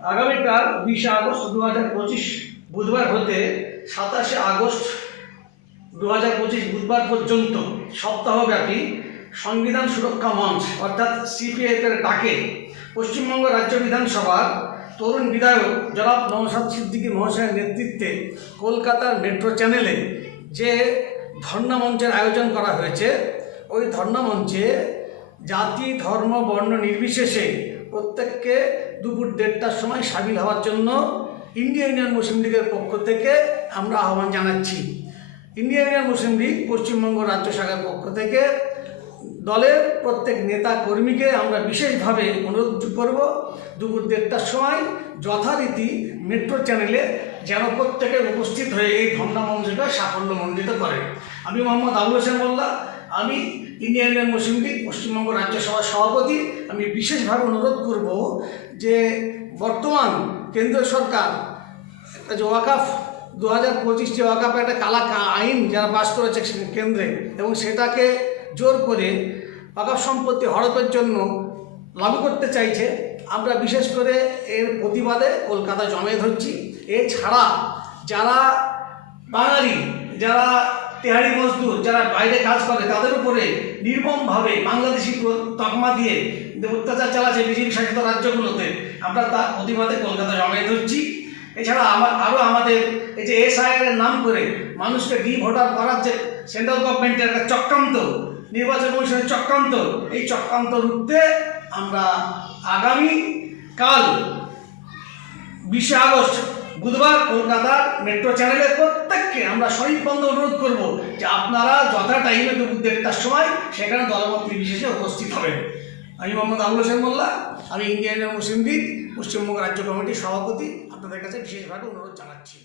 আগামীকাল বিশে আগস্ট দু হাজার পঁচিশ বুধবার হতে সাতাশে আগস্ট দু হাজার পঁচিশ বুধবার পর্যন্ত সপ্তাহব্যাপী সংবিধান সুরক্ষা মঞ্চ, অর্থাৎ সিপিএফ এর ডাকে পশ্চিমবঙ্গ রাজ্য বিধানসভার তরুণ বিধায়ক জনাব নওশাদ সিদ্দিকী মহাশয়ের নেতৃত্বে কলকাতার মেট্রো চ্যানেলে যে ধর্ণা মঞ্চের আয়োজন করা হয়েছে, ওই ধর্ণা মঞ্চে জাতি, ধর্ম, বর্ণ নির্বিশেষে প্রত্যেককে দুপুর দেড়টার সময় সামিল হওয়ার জন্য ইন্ডিয়ান ইউনিয়ন মুসলিম লীগের পক্ষ থেকে আমরা আহ্বান জানাচ্ছি। ইন্ডিয়া ইউনিয়ন মুসলিম লীগ পশ্চিমবঙ্গ রাজ্য শাখার পক্ষ থেকে দলের প্রত্যেক নেতা কর্মীকে আমরা বিশেষভাবে অনুরোধ করব দুপুর দেড়টার সময় যথারীতি মেট্রো চ্যানেলে যেন প্রত্যেকে উপস্থিত হয়ে এই ধর্ণা মঞ্চটা সাফল্যমণ্ডিত করে। আমি মোহাম্মদ আবুল হোসেন মোল্লা আমি ইন্ডিয়ান মুসলিম লীগ পশ্চিমবঙ্গ রাজ্য সভার সভাপতি, আমি বিশেষভাবে অনুরোধ করব যে বর্তমান কেন্দ্র সরকার, একটা যে ওয়াকাফ দু হাজার পঁচিশ যে ওয়াকাফে একটা কালা আইন যারা পাশ করেছে কেন্দ্রে, এবং সেটাকে জোর করে ওয়াকাফ সম্পত্তি হড়পের জন্য লাগু করতে চাইছে। আমরা বিশেষ করে এর প্রতিবাদে কলকাতা জমে ধরছি। এছাড়া যারা বাঙালি, যারা তেহারি মজদুর যারা বাইরে কাজ করে, তাদের উপরে নির্মমভাবে বাংলাদেশি তকমা দিয়ে অত্যাচার চালাচ্ছে বিজেপি শাসিত রাজ্যগুলোতে, আমরা তার প্রতিবাদে কলকাতা জমায়ে ধরছি। এছাড়া আমার আরও আমাদের এই যে এসআইআর নাম করে মানুষকে ডি ভোটার করার যে সেন্ট্রাল গভর্নমেন্টের একটা চক্রান্ত, নির্বাচন কমিশনের চক্রান্ত, এই চক্রান্ত রুখতে আমরা আগামী কাল বিশে আগস্ট বুধবার কলকাতার মেট্রো চ্যানেলের প্রত্যেককে আমরা শরীরবন্ধ অনুরোধ করব যে আপনারা যথা টাইমে দুপুর দেড়টার সময় সেখানে দলমত নির্বিশেষে উপস্থিত হবেন। আমি মোহাম্মদ আবুল হোসেন মোল্লা, আমি ইন্ডিয়ান মুসলিম লীগ, পশ্চিমবঙ্গ রাজ্য কমিটির সভাপতি। আপনাদের কাছে বিশেষভাবে অনুরোধ জানাচ্ছি।